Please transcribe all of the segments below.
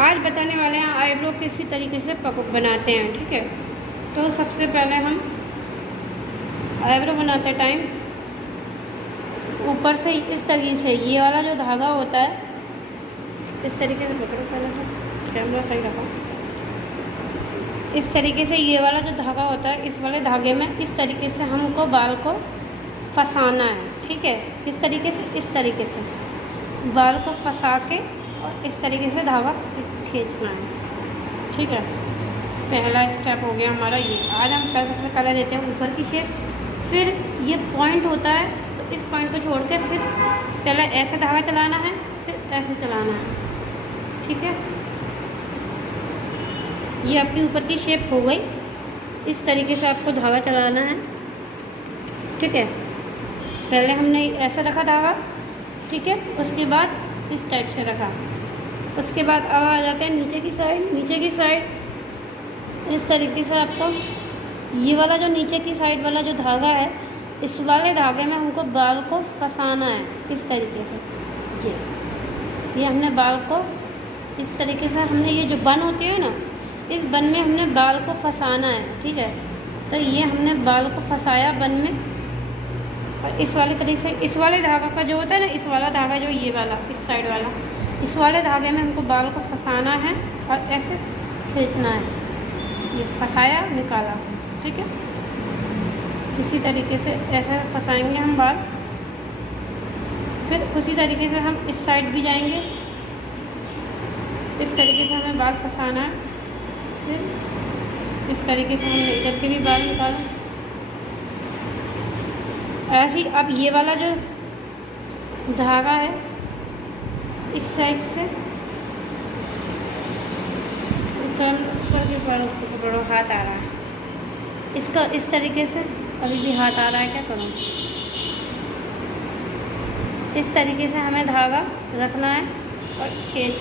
आज बताने वाले हैं आईब्रो किसी तरीके से बनाते हैं। ठीक है, तो सबसे पहले हम आईब्रो बनाते टाइम ऊपर से इस तरीके से ये वाला जो धागा होता है इस तरीके से पकड़ो, पहले तो कैमरा सही रखो। इस तरीके से ये वाला जो धागा होता है, इस वाले धागे में इस तरीके से हमको बाल को फंसाना है। ठीक है, इस तरीके से बाल को फंसा के और इस तरीके से धागा खींचना है। ठीक है, पहला स्टेप हो गया हमारा ये। आज हम सबसे पहले देते हैं ऊपर की शेप, फिर ये पॉइंट होता है तो इस पॉइंट को छोड़ के फिर पहले ऐसे धागा चलाना है, फिर ऐसे चलाना है। ठीक है, ये आपकी ऊपर की शेप हो गई। इस तरीके से आपको धागा चलाना है। ठीक है, पहले हमने ऐसा रखा धागा, ठीक है, उसके बाद इस टाइप से रखा, उसके बाद अब आ जाते हैं नीचे की साइड इस तरीके से आपको ये वाला जो नीचे की साइड वाला जो धागा है, इस वाले धागे में हमको बाल को फंसाना है इस तरीके से। ये हमने बाल को इस तरीके से, हमने ये जो बन होती है ना, इस बन में हमने बाल को फंसाना है। ठीक है, तो ये हमने बाल को फंसाया बन में, और इस वाले तरीके से इस वाले धागा का जो होता है ना, इस वाला धागा जो ये वाला इस साइड वाला, इस वाले धागे में हमको बाल को फंसाना है और ऐसे खींचना है। ये फंसाया निकाला। ठीक है, इसी तरीके से ऐसे फंसाएंगे हम बाल। फिर उसी तरीके से हम इस साइड भी जाएंगे, इस तरीके से हमें बाल फंसाना है। फिर इस तरीके से हमने इधर के भी बाल निकाला। ऐसे ही अब ये वाला जो धागा है इस साइड से ऊपर के बाल बड़ा हाथ आ रहा है, इसका इस तरीके से अभी भी हाथ आ रहा है, क्या करूँ। इस तरीके से हमें धागा रखना है और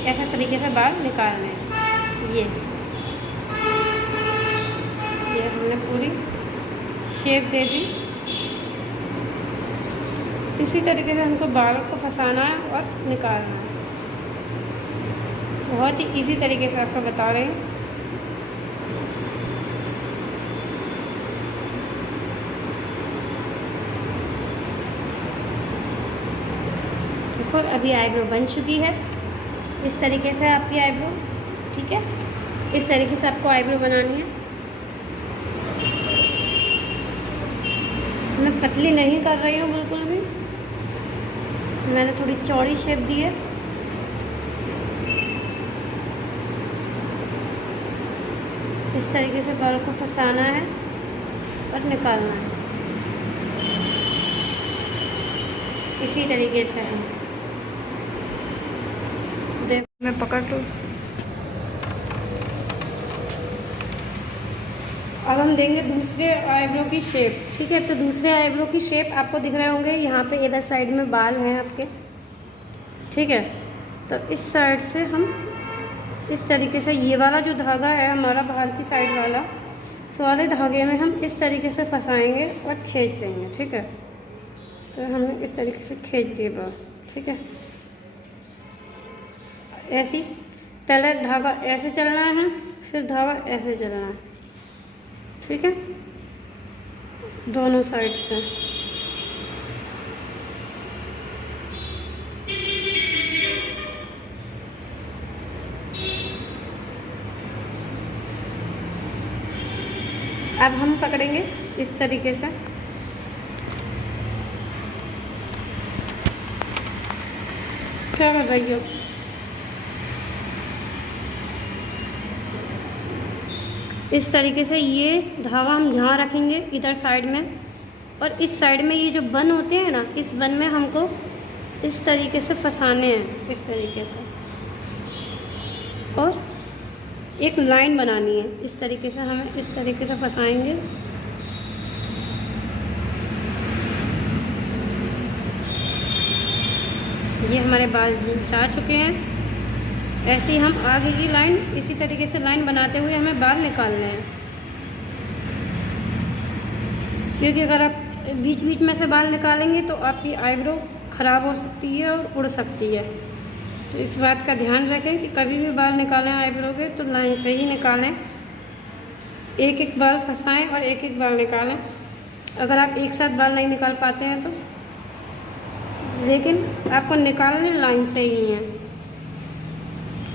ऐसे तरीके से बाल निकालने हैं। ये हमने पूरी शेप दे दी। इसी तरीके से हमको बालों को फंसाना है और निकालना है। बहुत ही इजी तरीके से आपको बता रहे हैं। देखो अभी आईब्रो बन चुकी है। इस तरीके से आपकी आईब्रो, ठीक है, इस तरीके से आपको आईब्रो बनानी है। मैं पतली नहीं कर रही हूँ बिल्कुल भी, मैंने थोड़ी चौड़ी शेप दी है। इस तरीके से बाल को फंसाना है और निकालना है। इसी तरीके से है। देख मैं पकड़ लूँ। अब हम देंगे दूसरे आईब्रो की शेप। ठीक है, तो दूसरे आईब्रो की शेप आपको दिख रहे होंगे। यहाँ पे इधर साइड में बाल हैं आपके। ठीक है, तो इस साइड से हम इस तरीके से ये वाला जो धागा है हमारा बाहर की साइड वाला, इस वाले धागे में हम इस तरीके से फंसाएंगे और खींच देंगे। ठीक है, तो हमने इस तरीके से खींच दिए बाल। ठीक है, ऐसे ही पहले धागा ऐसे चलना है, फिर धागा ऐसे चलना है। ठीक है, दोनों साइड से। अब हम पकड़ेंगे इस तरीके से। क्या कर रही हो? इस तरीके से ये धागा हम यहाँ रखेंगे इधर साइड में, और इस साइड में ये जो बन होते हैं ना, इस बन में हमको इस तरीके से फंसाने हैं, इस तरीके से, और एक लाइन बनानी है। इस तरीके से हमें इस तरीके से फंसाएंगे। ये हमारे बाल जा चुके हैं। ऐसे ही हम आगे की लाइन इसी तरीके से लाइन बनाते हुए हमें बाल निकालने हैं, क्योंकि अगर आप बीच बीच में से बाल निकालेंगे तो आपकी आईब्रो ख़राब हो सकती है और उड़ सकती है। तो इस बात का ध्यान रखें कि कभी भी बाल निकालें आईब्रो के तो लाइन से ही निकालें, एक एक बाल फंसाएं और एक एक बाल निकालें। अगर आप एक साथ बाल नहीं निकाल पाते हैं तो, लेकिन आपको निकालने लाइन से ही है।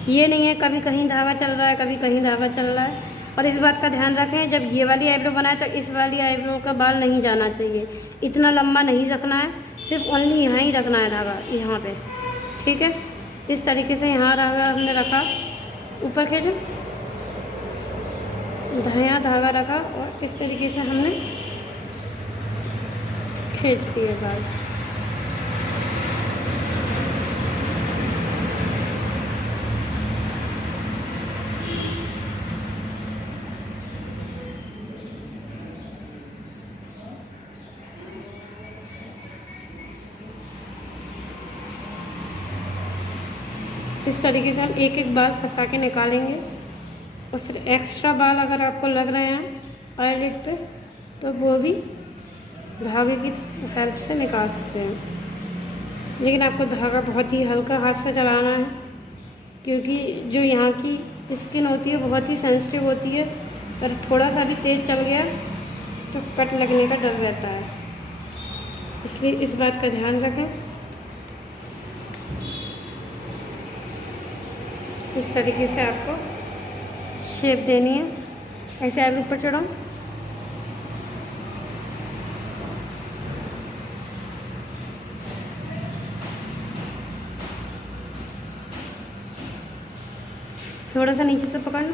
ये नहीं है कभी कहीं धागा चल रहा है, कभी कहीं धागा चल रहा है। और इस बात का ध्यान रखें, जब ये वाली आईब्रो बनाए तो इस वाली आईब्रो का बाल नहीं जाना चाहिए, इतना लंबा नहीं रखना है, सिर्फ ओनली यहाँ ही रखना है धागा, यहाँ पे। ठीक है, इस तरीके से यहाँ धागा हमने रखा, ऊपर खींचो, यहाँ धागा रखा और इस तरीके से हमने खींच दिए बाल। इस तरीके से हम एक एक बाल फंसा के निकालेंगे। और फिर एक्स्ट्रा बाल अगर आपको लग रहे हैं आईलिड पे तो वो भी धागे की हेल्प से निकाल सकते हैं। लेकिन आपको धागा बहुत ही हल्का हाथ से चलाना है, क्योंकि जो यहाँ की स्किन होती है बहुत ही सेंसिटिव होती है। अगर थोड़ा सा भी तेज़ चल गया तो कट लगने का डर रहता है, इसलिए इस बात का ध्यान रखें। इस तरीके से आपको शेप देनी है, ऐसे आगे ऊपर चढ़ाओ, थोड़ा सा नीचे से पकड़ लो।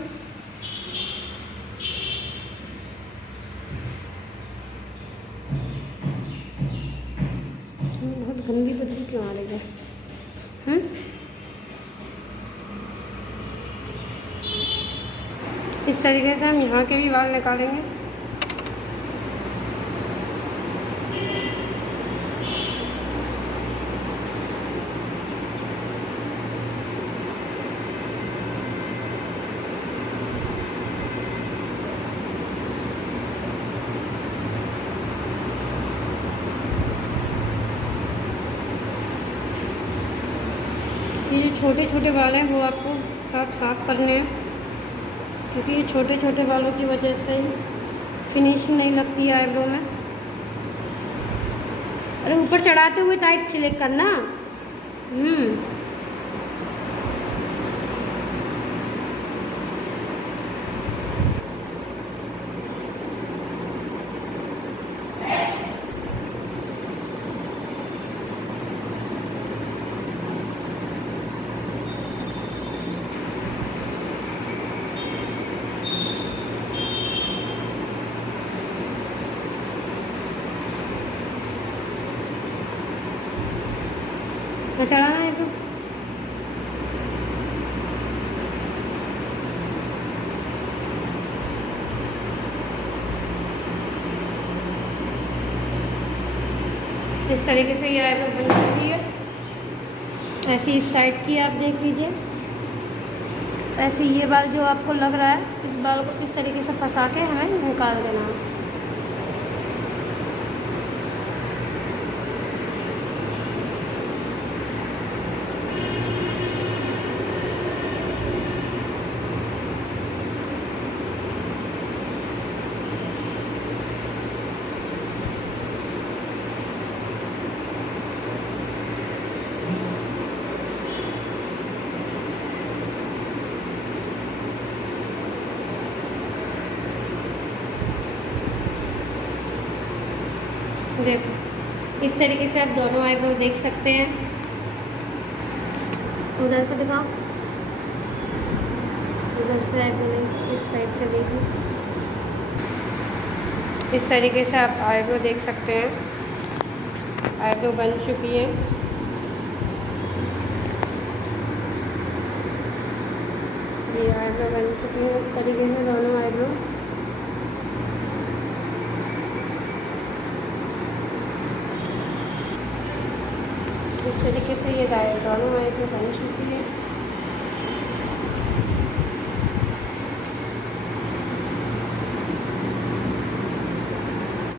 बहुत गंदी बदबू क्यों आ रही है? इस तरीके से हम यहाँ के भी बाल निकालेंगे। ये जो छोटे छोटे बाल हैं वो आपको साफ करने हैं, क्योंकि ये छोटे छोटे बालों की वजह से ही फिनिशिंग नहीं लगती है आईब्रो में। अरे ऊपर चढ़ाते हुए टाइट क्लिक करना। तो चढ़ाना है तो इस तरीके से ये आईब्रो बन चुकी है। ऐसी इस साइड की आप देख लीजिए। ऐसे ये बाल जो आपको लग रहा है, इस बाल को इस तरीके से फंसा के हमें निकाल देना है। देखो इस तरीके से आप दोनों आईब्रो देख सकते हैं। उधर से दिखाओ, उधर से आईब्रो इस साइड से देखो। इस तरीके से आप आईब्रो देख सकते हैं। आईब्रो बन चुकी है। ये आईब्रो बन चुकी है इस तरीके से दोनों आईब्रो। इस तरीके से ये दोनों आईब्रो बन चुकी है।